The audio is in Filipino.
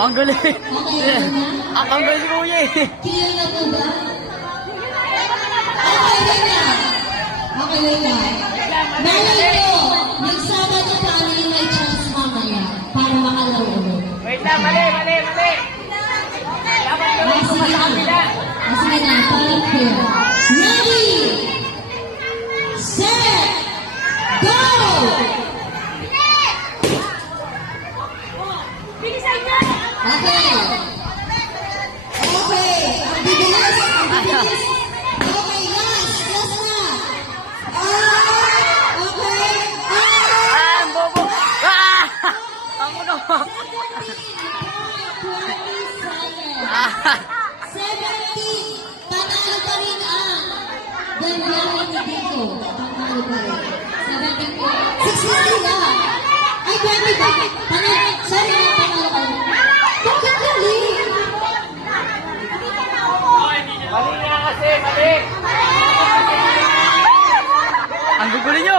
Pangguli. Ang pangguli si Kuya eh. Clear na po ba? Okay na. Okay na. Malay ko, nagsama na paano yung may chance mamaya para makalaro ulit. Wait lang, mali. Dapat gawin ko sa kanila. Sige na, parang clear. Ready, set, go! Okay. Okay. Ang bibilis. Okay, last na. Okay. Ah, ang bobo. Ah! Ang uno. 70. Panalo pa rin ang Dalyawan ni Dico. Panalo pa rin. 70 po. 60 na. Ay, 20 ba? Panalo. Sorry na, panalo pa rin. Bakit gali? Mali nga kasi, mali. Ang gugulo nyo.